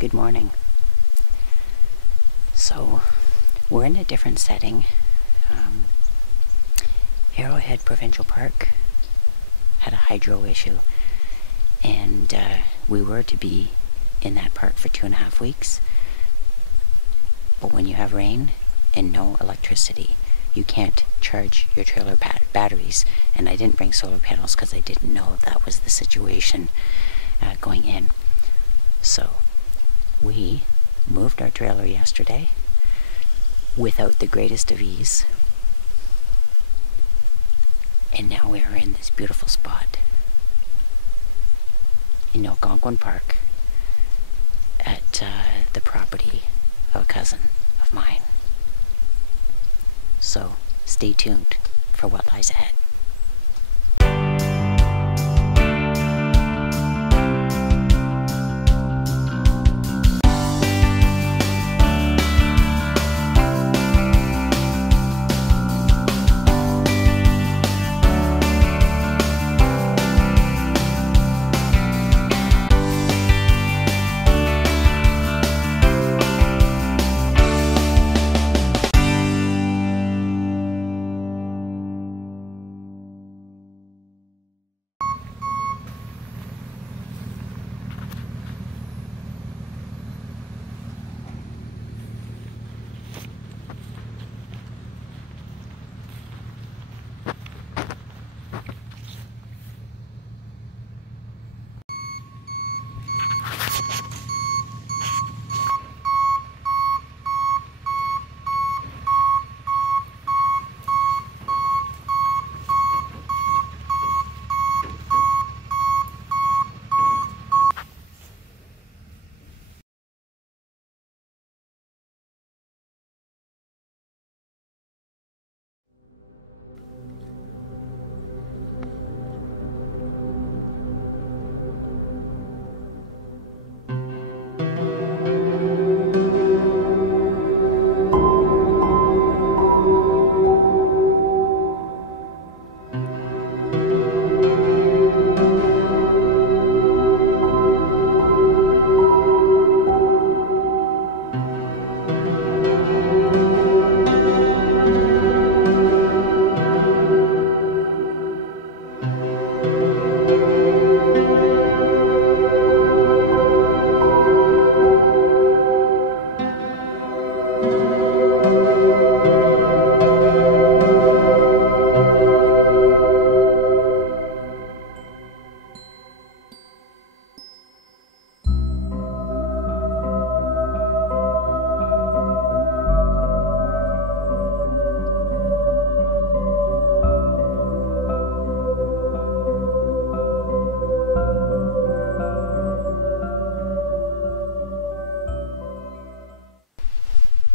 Good morning. So, we're in a different setting. Arrowhead Provincial Park had a hydro issue, and we were to be in that park for 2.5 weeks. But when you have rain and no electricity, you can't charge your trailer batteries. And I didn't bring solar panels because I didn't know that was the situation going in. So we moved our trailer yesterday without the greatest of ease. And now we are in this beautiful spot in Algonquin Park at the property of a cousin of mine. So stay tuned for what lies ahead.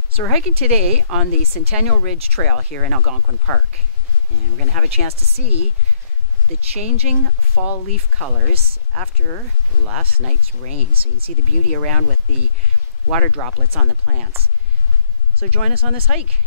So we're hiking today on the Centennial Ridge Trail here in Algonquin Park. And we're going to have a chance to see the changing fall leaf colors after last night's rain. So you can see the beauty around with the water droplets on the plants. So join us on this hike.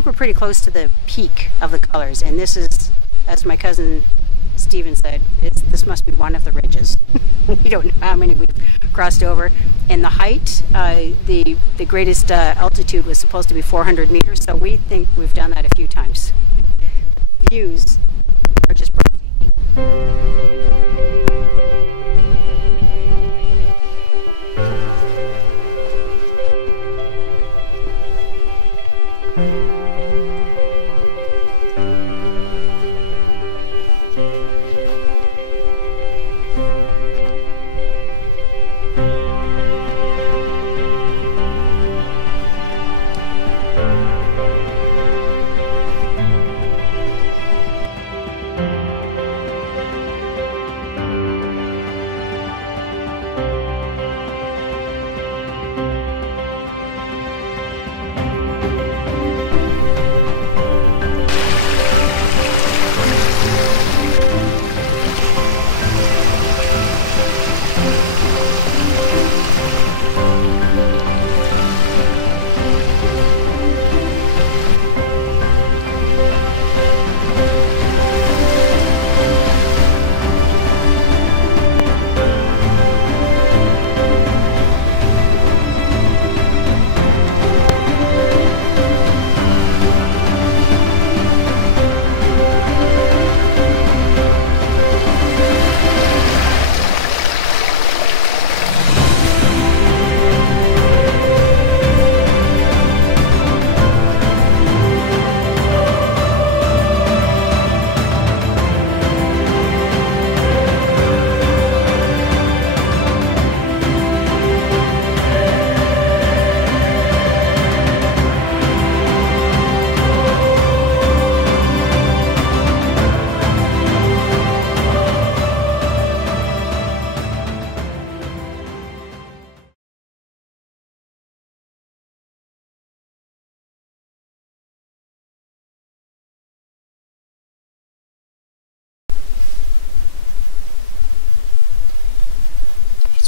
think we're pretty close to the peak of the colors, and this is, as my cousin Stephen said, this must be one of the ridges. We don't know how many we've crossed over. And the height, the greatest altitude was supposed to be 400 meters, so we think we've done that a few times. Views are just breathtaking.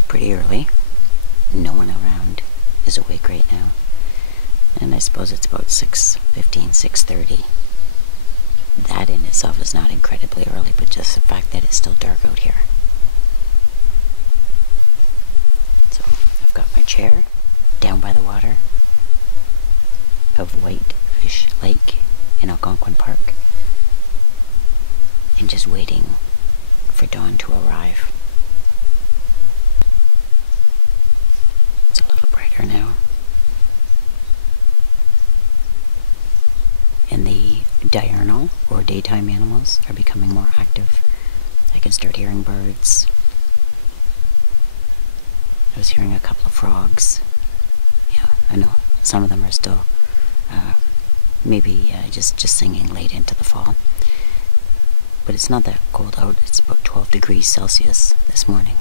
Pretty early. No one around is awake right now. And I suppose it's about 6:15, 6:30. That in itself is not incredibly early, but just the fact that it's still dark out here. So I've got my chair down by the water of Whitefish Lake in Algonquin Park and just waiting for dawn to arrive. It's a little brighter now. And the diurnal or daytime animals are becoming more active. I can start hearing birds. I was hearing a couple of frogs. Yeah, I know. Some of them are still maybe just singing late into the fall. But it's not that cold out. It's about 12 degrees Celsius this morning.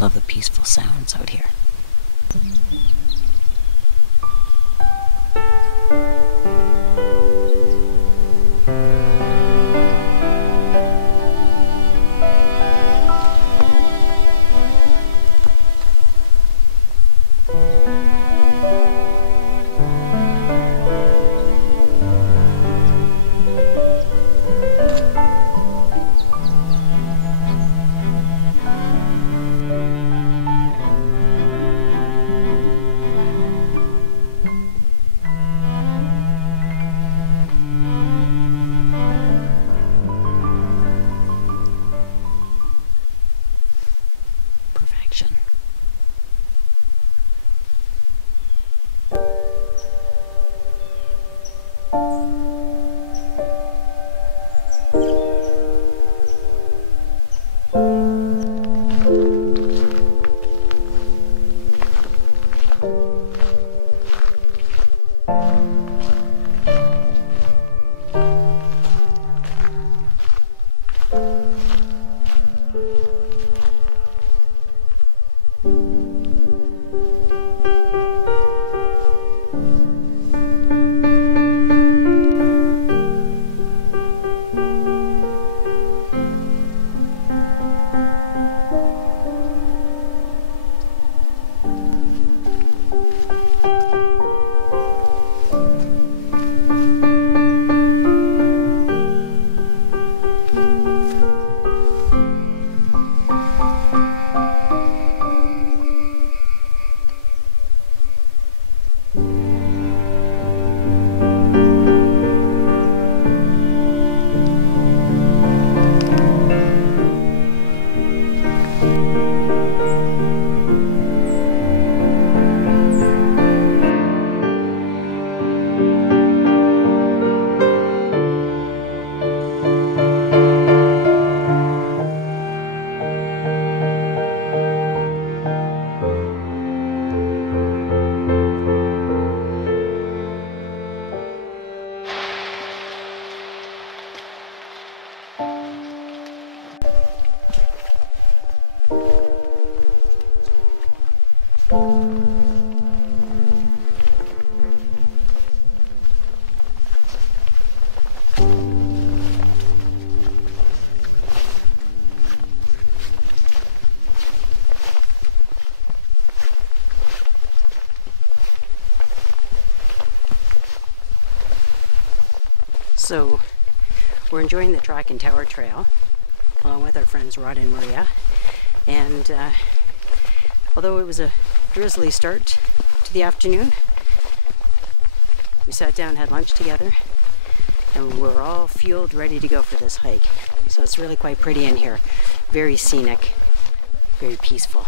Love the peaceful sounds out here. So we're enjoying the Track and Tower Trail along with our friends Rod and Maria. And although it was a drizzly start to the afternoon, we sat down, had lunch together, and we're all fueled, ready to go for this hike. So it's really quite pretty in here. Very scenic, very peaceful.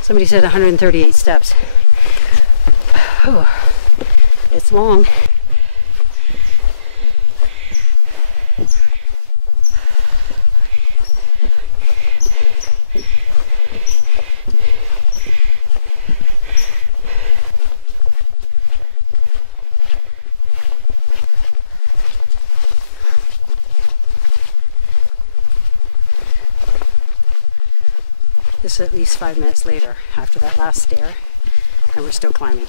Somebody said 138 steps. Whew. It's long. This is at least 5 minutes later after that last stair, and we're still climbing.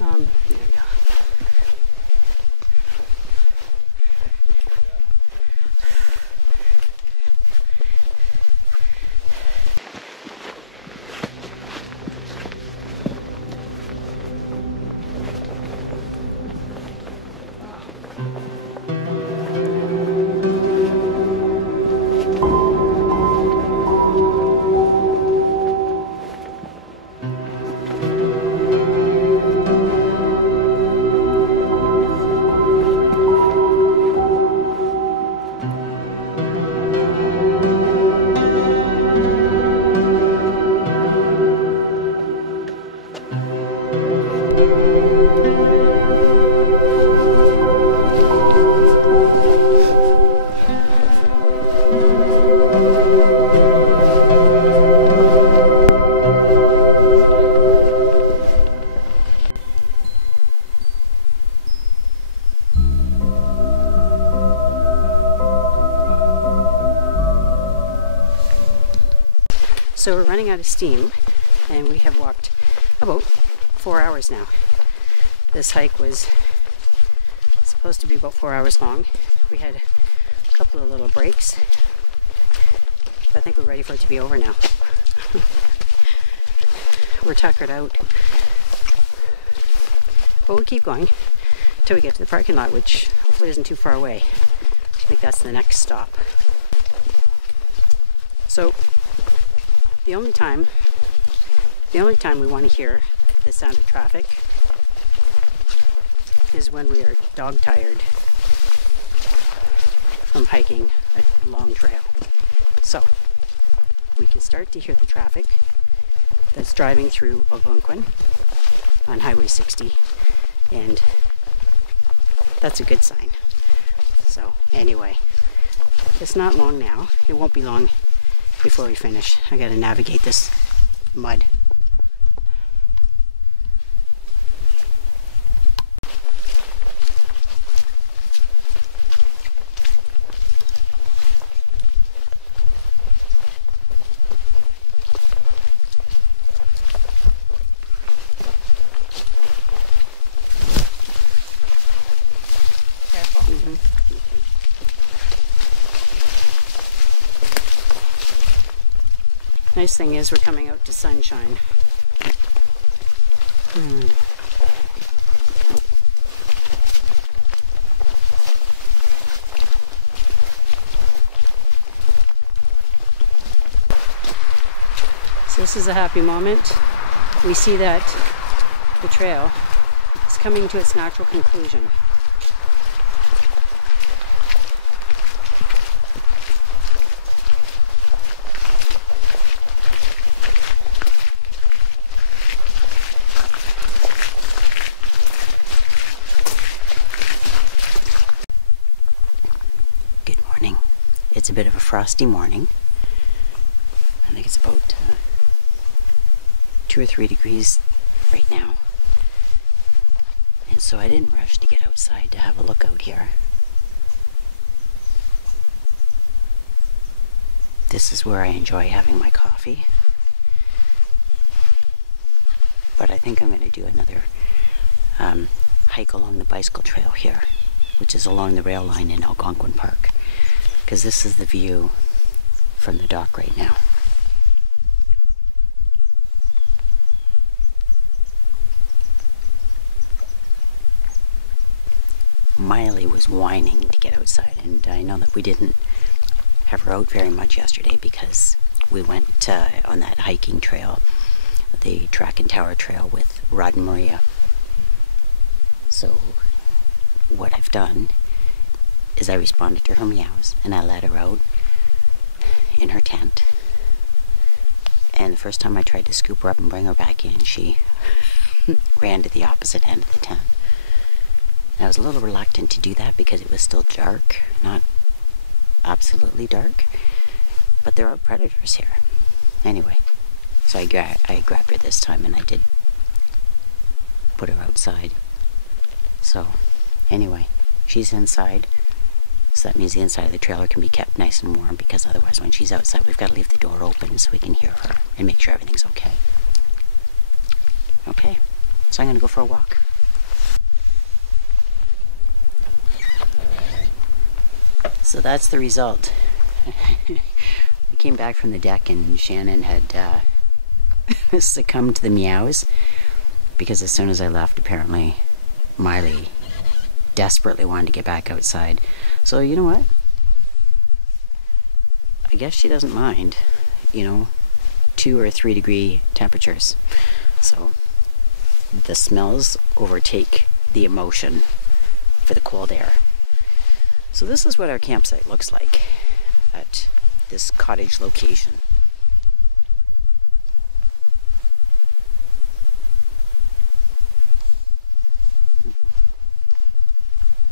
There we go. So we're running out of steam, and we have walked about 4 hours now. This hike was supposed to be about 4 hours long. We had a couple of little breaks, but I think we're ready for it to be over now. We're tuckered out, but we'll keep going until we get to the parking lot, which hopefully isn't too far away. I think that's the next stop. So the only time we want to hear the sound of traffic is when we are dog tired from hiking a long trail. So we can start to hear the traffic that's driving through Algonquin on Highway 60, and that's a good sign. So anyway, it's not long now. It won't be long before we finish. I gotta navigate this mud. Nice thing is we're coming out to sunshine. So this is a happy moment. We see that the trail is coming to its natural conclusion. It's a bit of a frosty morning. I think it's about 2 or 3 degrees right now. And so I didn't rush to get outside to have a look out here. This is where I enjoy having my coffee. But I think I'm going to do another hike along the bicycle trail here, which is along the rail line in Algonquin Park, because this is the view from the dock right now. Miley was whining to get outside, and I know that we didn't have her out very much yesterday because we went on that hiking trail, the Track and Tower Trail with Rod and Maria. So what I've done is I responded to her meows and I let her out in her tent. And the first time I tried to scoop her up and bring her back in, she ran to the opposite end of the tent. And I was a little reluctant to do that because it was still dark, not absolutely dark, but there are predators here. Anyway, so I grabbed her this time and I did put her outside. So anyway, she's inside. So that means the inside of the trailer can be kept nice and warm, because otherwise when she's outside we've got to leave the door open so we can hear her and make sure everything's okay. Okay, so I'm going to go for a walk. So that's the result. I came back from the deck and Shannon had succumbed to the meows, because as soon as I left, apparently Miley desperately wanted to get back outside. So you know what? I guess she doesn't mind, 2 or 3 degree temperatures. So the smells overtake the emotion for the cold air. So this is what our campsite looks like at this cottage location.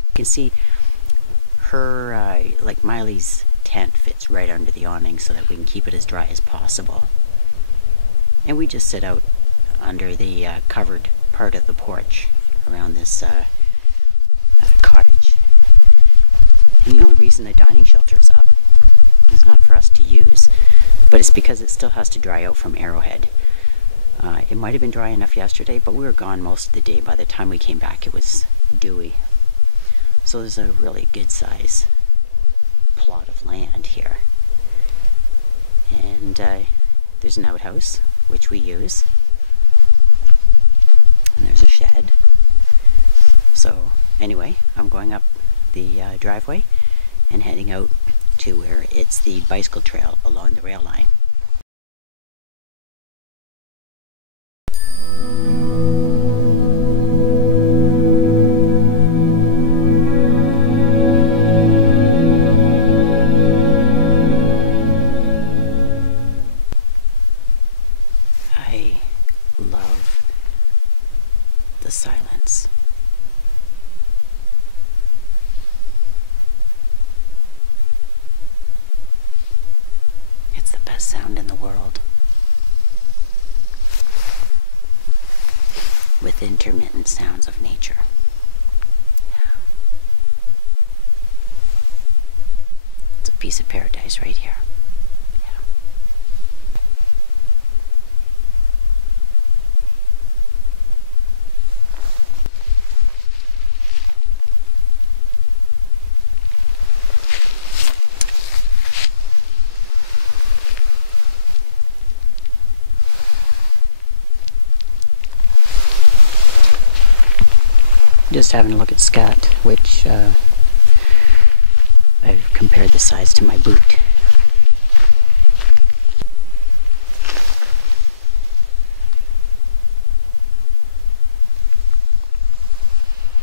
You can see her, like Miley's tent fits right under the awning so that we can keep it as dry as possible. And we just sit out under the covered part of the porch around this cottage. And the only reason the dining shelter is up is not for us to use, but it's because it still has to dry out from Arrowhead. It might have been dry enough yesterday, but we were gone most of the day. By the time we came back, it was dewy. So there's a really good size plot of land here. And there's an outhouse, which we use. And there's a shed. So anyway, I'm going up the driveway and heading out to where it's the bicycle trail along the rail line. I love the silence. It's the best sound in the world. With intermittent sounds of nature. It's a piece of paradise right here. Just having a look at Scott, which I've compared the size to my boot.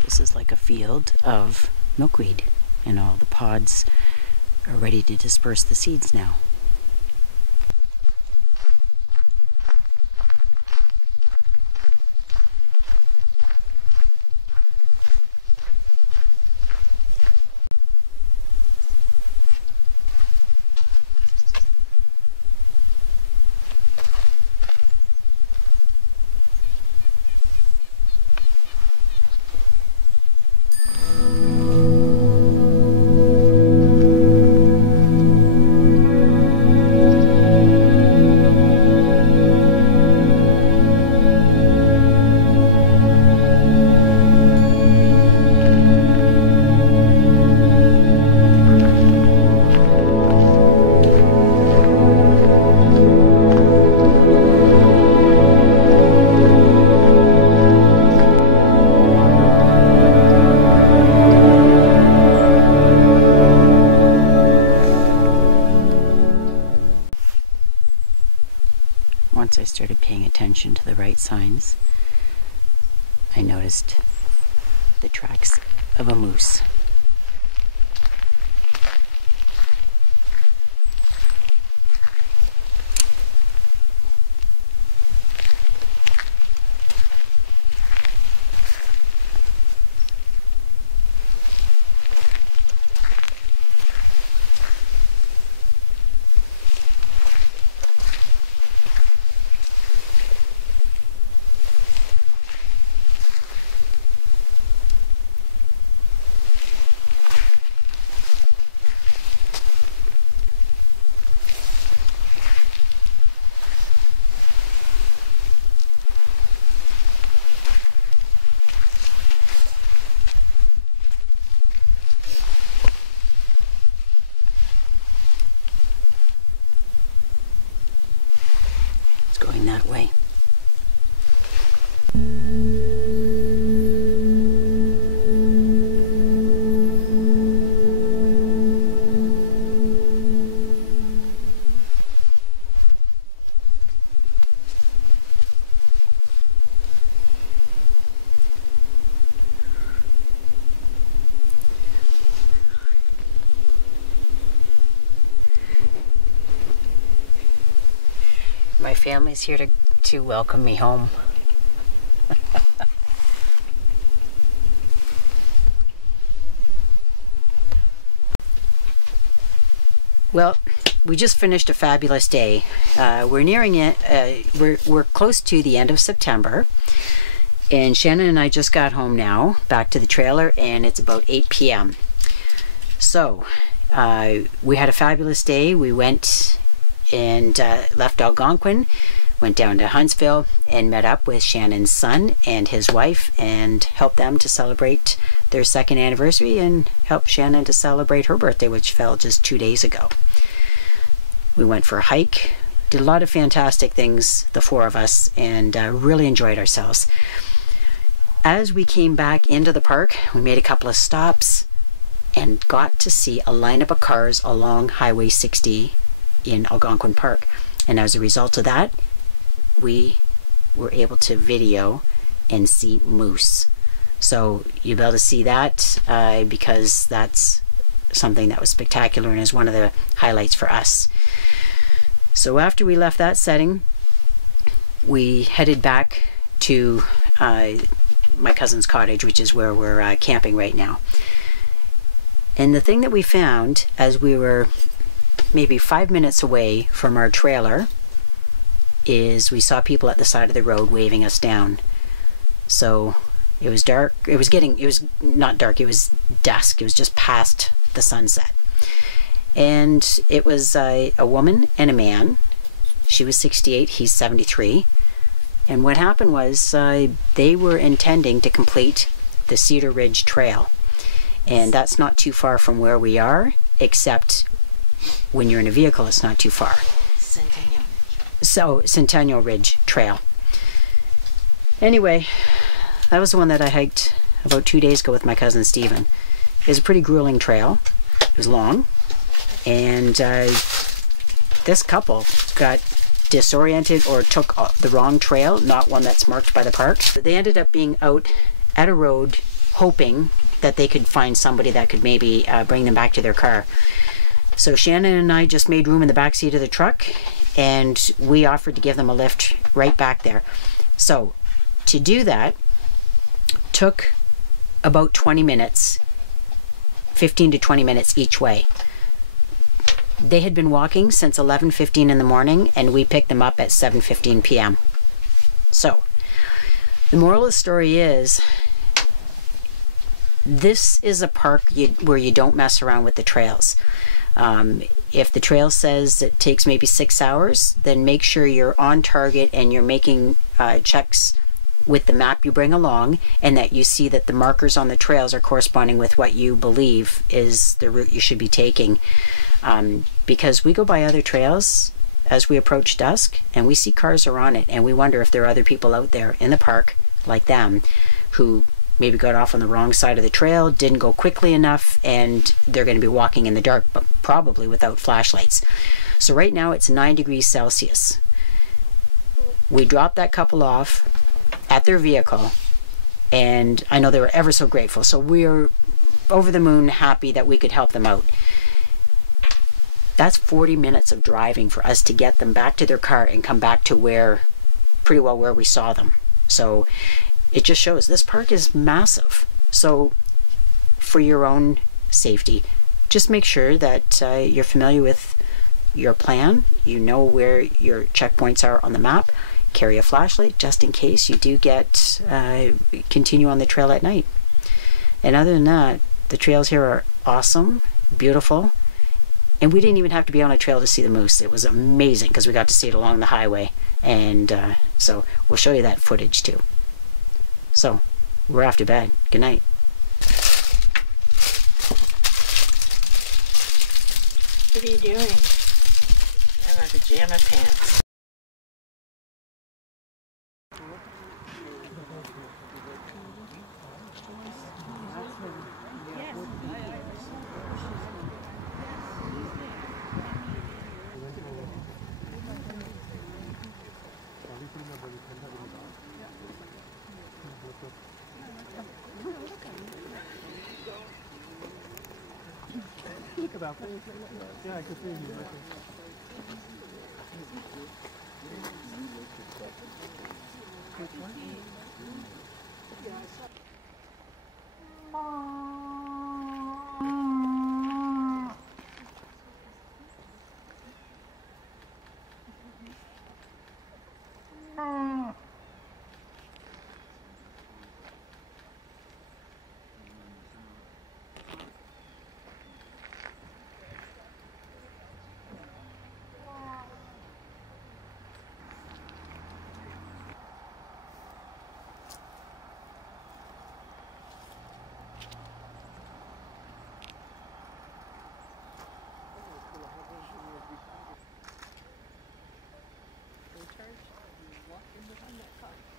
This is like a field of milkweed, and all the pods are ready to disperse the seeds now. Once I started paying attention to the right signs, I noticed the tracks of a moose. Going that way. My family's here to welcome me home. Well, we just finished a fabulous day. We're nearing it. We're close to the end of September, and Shannon and I just got home now, back to the trailer, and it's about 8 p.m. So we had a fabulous day. We went and left Algonquin, went down to Huntsville and met up with Shannon's son and his wife and helped them to celebrate their second anniversary and helped Shannon to celebrate her birthday, which fell just 2 days ago. We went for a hike, did a lot of fantastic things, the four of us, and really enjoyed ourselves. As we came back into the park, we made a couple of stops and got to see a lineup of cars along Highway 60 in Algonquin Park. And as a result of that, we were able to video and see moose. So you'll be able to see that because that's something that was spectacular and is one of the highlights for us. So after we left that setting, we headed back to my cousin's cottage, which is where we're camping right now. And the thing that we found as we were maybe 5 minutes away from our trailer is we saw people at the side of the road waving us down. So it was dark. It was not dark, it was dusk. It was just past the sunset. And it was a woman and a man. She was 68, he's 73. And what happened was they were intending to complete the Cedar Ridge Trail. And that's not too far from where we are, except when you're in a vehicle, it's not too far. Centennial Ridge. So, Centennial Ridge Trail. Anyway, that was the one that I hiked about 2 days ago with my cousin Stephen. It was a pretty grueling trail. It was long. And this couple got disoriented or took the wrong trail, not one that's marked by the park. They ended up being out at a road hoping that they could find somebody that could maybe bring them back to their car. So Shannon and I just made room in the back seat of the truck and we offered to give them a lift right back there. So to do that took about 20 minutes, 15 to 20 minutes each way. They had been walking since 11:15 in the morning and we picked them up at 7:15 p.m. So the moral of the story is this is a park where you don't mess around with the trails. If the trail says it takes maybe 6 hours, then make sure you're on target and you're making checks with the map you bring along and that you see that the markers on the trails are corresponding with what you believe is the route you should be taking. Because we go by other trails as we approach dusk and we see cars are on it and we wonder if there are other people out there in the park like them who maybe got off on the wrong side of the trail, didn't go quickly enough, and they're going to be walking in the dark, but probably without flashlights. So right now it's 9 degrees Celsius. We dropped that couple off at their vehicle, and I know they were ever so grateful. So we're over the moon happy that we could help them out. That's 40 minutes of driving for us to get them back to their car and come back to pretty well where we saw them. So it just shows this park is massive. So for your own safety, just make sure that you're familiar with your plan. You know where your checkpoints are on the map. Carry a flashlight just in case you do continue on the trail at night. And other than that, the trails here are awesome, beautiful. And we didn't even have to be on a trail to see the moose. It was amazing because we got to see it along the highway. And so we'll show you that footage too. So we're off to bed. Good night. What are you doing? In my pajama pants. Look at that. Yeah, I could see you.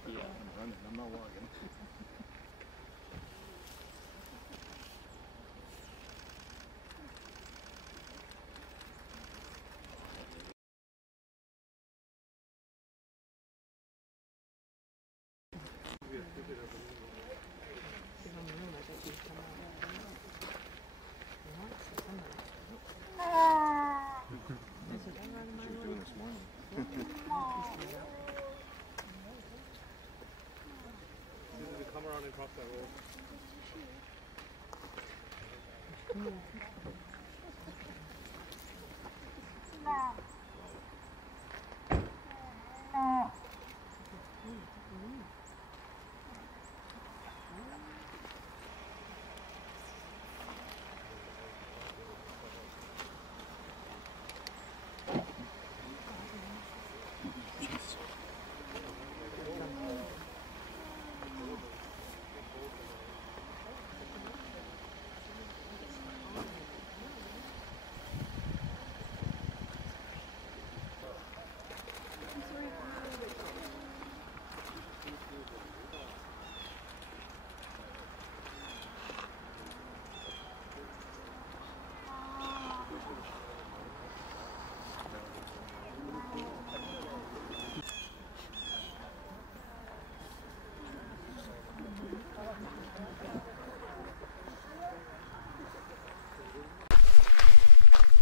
Yeah, I'm running. I'm not walking. Come around and cross that road.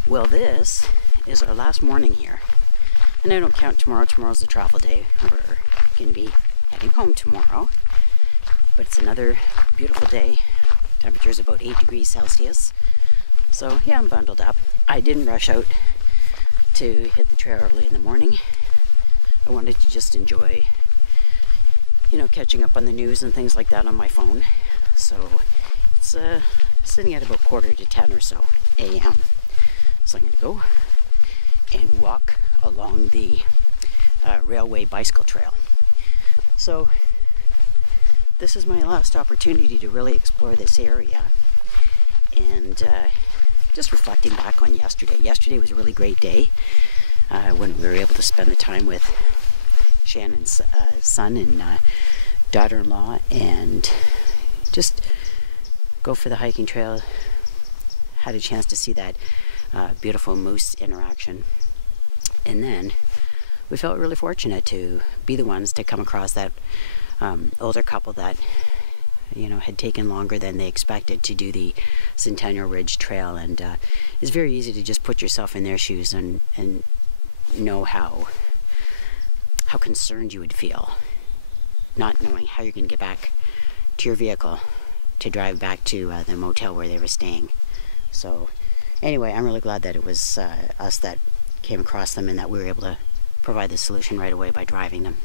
Well, this is our last morning here. And I don't count tomorrow. Tomorrow's the travel day. We're going to be heading home tomorrow. But it's another beautiful day. Temperature is about 8 degrees Celsius. So yeah, I'm bundled up. I didn't rush out to hit the trail early in the morning. I wanted to just enjoy, you know, catching up on the news and things like that on my phone. So it's sitting at about 9:45 or so a.m. So I'm going to go and walk along the railway bicycle trail. So this is my last opportunity to really explore this area. And just reflecting back on yesterday. Yesterday was a really great day when we were able to spend the time with Shannon's son and daughter-in-law and just go for the hiking trail. Had a chance to see that beautiful moose interaction. And then we felt really fortunate to be the ones to come across that older couple that, you know, had taken longer than they expected to do the Centennial Ridge Trail. And it's very easy to just put yourself in their shoes and know how concerned you would feel, not knowing how you're going to get back to your vehicle to drive back to the motel where they were staying. So anyway, I'm really glad that it was us that came across them and that we were able to provide the solution right away by driving them.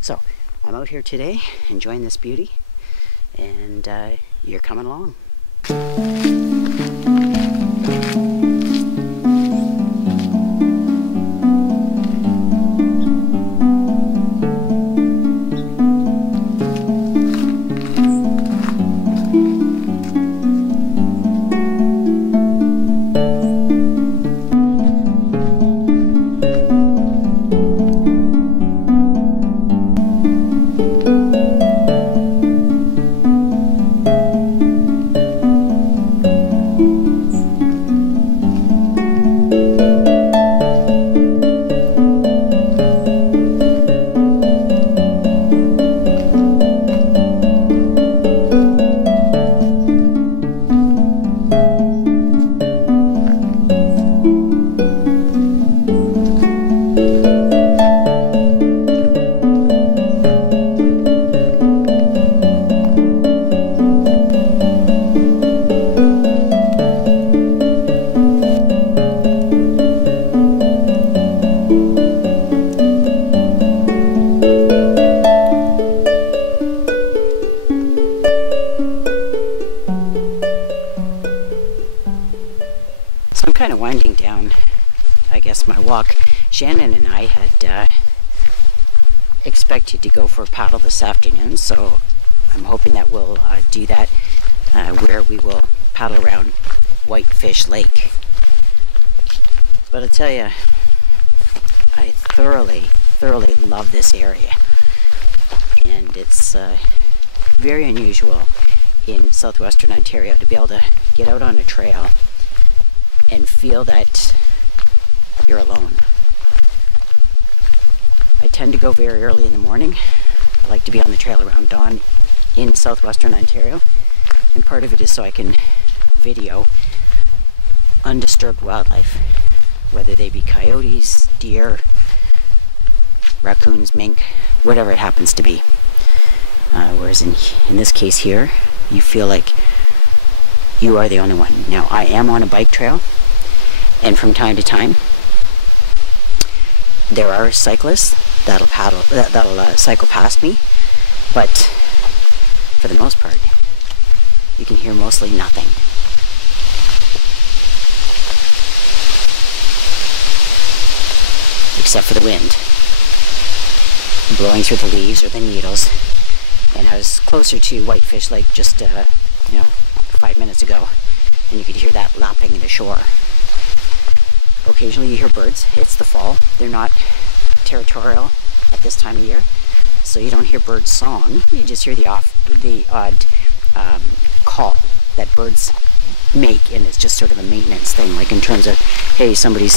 So I'm out here today enjoying this beauty, and you're coming along. Kind of winding down, I guess, my walk. Shannon and I had expected to go for a paddle this afternoon, so I'm hoping that we'll do that where we will paddle around Whitefish Lake. But I'll tell you, I thoroughly love this area. And it's very unusual in southwestern Ontario to be able to get out on a trail and feel that you're alone. I tend to go very early in the morning. I like to be on the trail around dawn in southwestern Ontario, and part of it is so I can video undisturbed wildlife, whether they be coyotes, deer, raccoons, mink, whatever it happens to be. Whereas in this case here, you feel like you are the only one. Now, I am on a bike trail, and from time to time there are cyclists that'll cycle past me, but for the most part you can hear mostly nothing. Except for the wind blowing through the leaves or the needles. And I was closer to Whitefish Lake just 5 minutes ago, and you could hear that lapping the shore. Occasionally you hear birds. It's the fall. They're not territorial at this time of year, so you don't hear bird song. You just hear the odd call that birds make, and it's just sort of a maintenance thing, like in terms of, hey, somebody's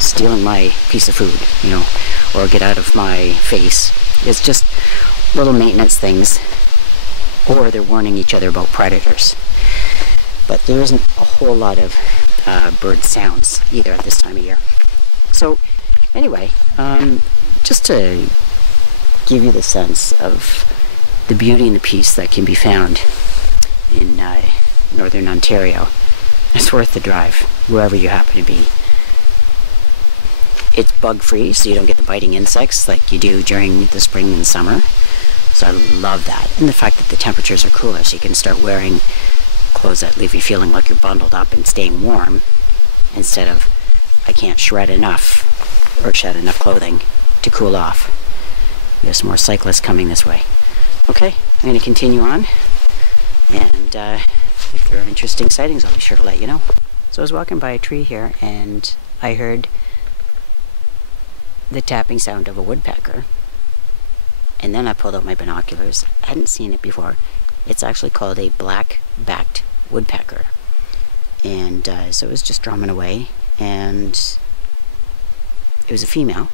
stealing my piece of food, or get out of my face. It's just little maintenance things, or they're warning each other about predators. But there isn't a whole lot of bird sounds either at this time of year. So anyway, just to give you the sense of the beauty and the peace that can be found in northern Ontario, it's worth the drive wherever you happen to be. It's bug free, so you don't get the biting insects like you do during the spring and summer. So I love that. And the fact that the temperatures are cooler, so you can start wearing clothes that leave you feeling like you're bundled up and staying warm, instead of, I can't shred enough or shed enough clothing to cool off. There's more cyclists coming this way. Okay, I'm going to continue on, and if there are interesting sightings, I'll be sure to let you know. So I was walking by a tree here, and I heard the tapping sound of a woodpecker, and then I pulled out my binoculars. I hadn't seen it before. It's actually called a black-backed woodpecker, and so it was just drumming away, and it was a female,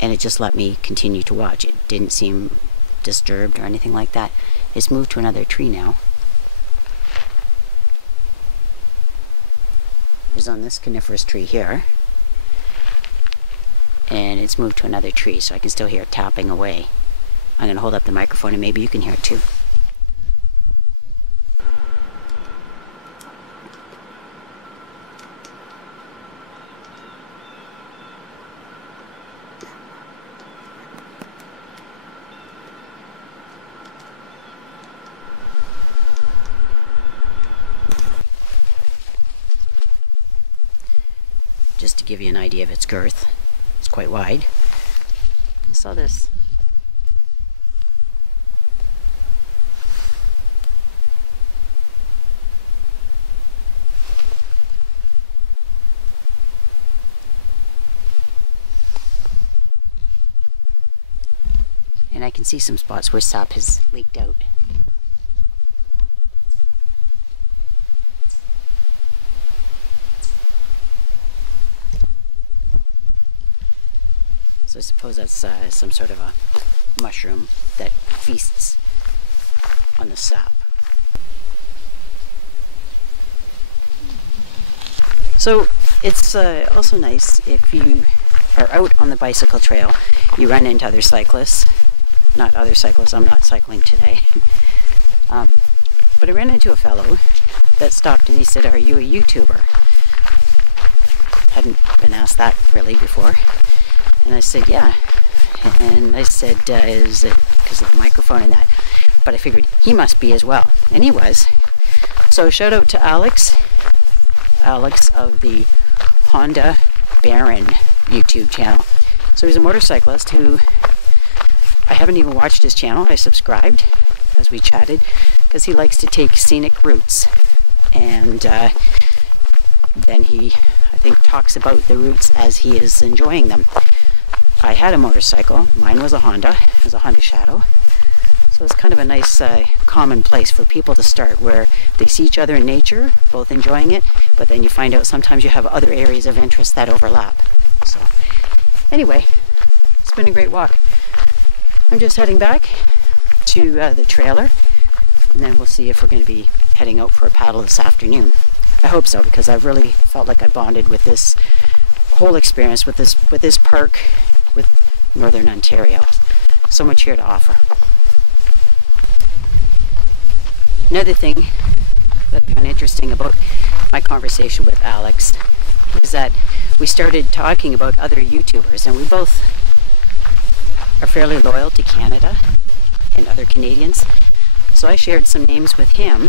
and it just let me continue to watch. It didn't seem disturbed or anything like that. It's moved to another tree now. It was on this coniferous tree here, and it's moved to another tree, so I can still hear it tapping away. I'm going to hold up the microphone and maybe you can hear it too. Just to give you an idea of its girth, it's quite wide. I saw this. And I can see some spots where sap has leaked out. So I suppose that's some sort of a mushroom that feasts on the sap. So it's also nice if you are out on the bicycle trail, you run into other cyclists. Not other cyclists, I'm not cycling today. But I ran into a fellow that stopped and he said, "Are you a YouTuber?" Hadn't been asked that really before. And I said, "Yeah." And I said, "Is it because of the microphone and that?" But I figured he must be as well. And he was. So shout out to Alex of the Honda Baron YouTube channel. So he's a motorcyclist who, I haven't even watched his channel. I subscribed as we chatted because he likes to take scenic routes. And then he, I think, talks about the routes as he is enjoying them. I had a motorcycle. Mine was a Honda. It was a Honda Shadow. So it's kind of a nice common place for people to start, where they see each other in nature, both enjoying it, but then you find out sometimes you have other areas of interest that overlap. So anyway, it's been a great walk. I'm just heading back to the trailer, and then we'll see if we're going to be heading out for a paddle this afternoon. I hope so, because I've really felt like I bonded with this whole experience, with this park, with Northern Ontario. So much here to offer. Another thing that I found interesting about my conversation with Alex is that we started talking about other YouTubers, and we both are fairly loyal to Canada and other Canadians. So I shared some names with him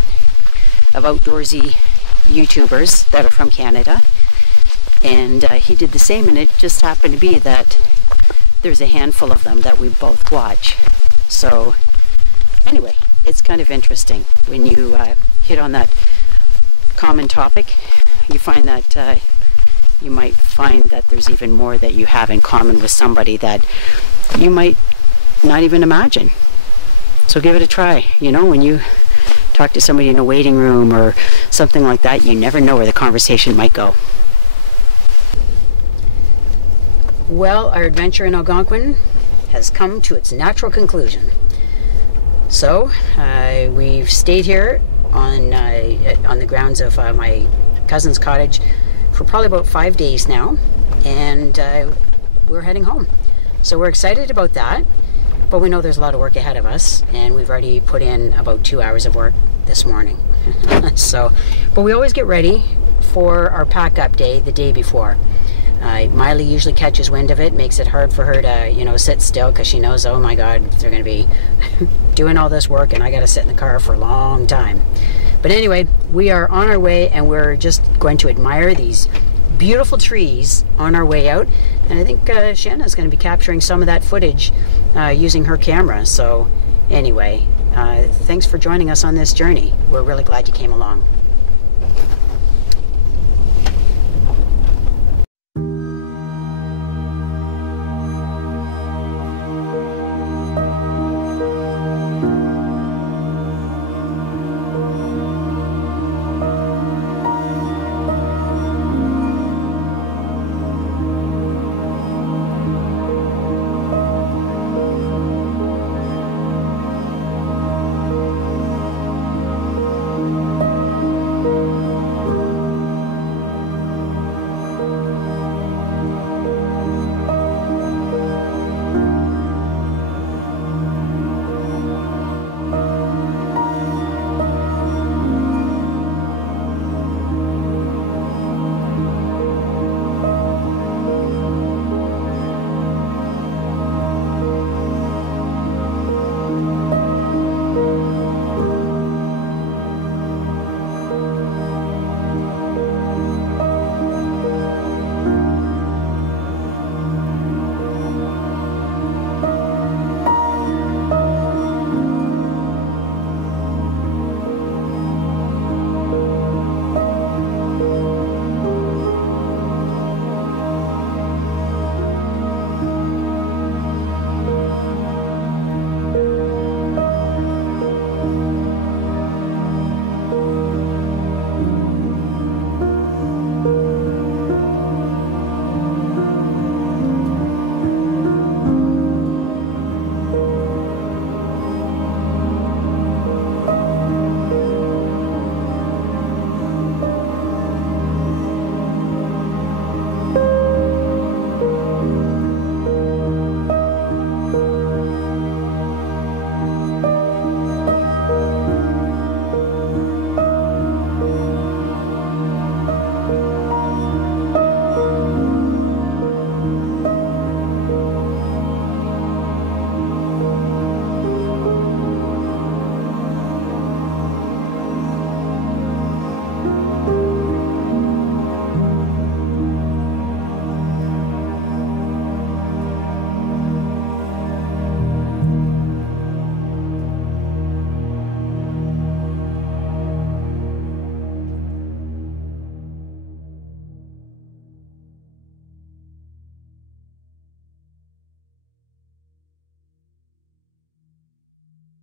of outdoorsy YouTubers that are from Canada, and he did the same, and it just happened to be that there's a handful of them that we both watch. So anyway, it's kind of interesting when you hit on that common topic. You find that you might find that there's even more that you have in common with somebody that you might not even imagine. So give it a try. You know, when you talk to somebody in a waiting room or something like that, you never know where the conversation might go. Well, our adventure in Algonquin has come to its natural conclusion. So we've stayed here on the grounds of my cousin's cottage for probably about 5 days now, and we're heading home. So we're excited about that, but we know there's a lot of work ahead of us, and we've already put in about 2 hours of work this morning. So, but we always get ready for our pack-up day the day before. Miley usually catches wind of it, makes it hard for her to, you know, sit still, because she knows, oh my God, they're going to be doing all this work and I got to sit in the car for a long time. But anyway, we are on our way, and we're just going to admire these beautiful trees on our way out. And I think Shanna's going to be capturing some of that footage using her camera. So anyway, thanks for joining us on this journey. We're really glad you came along.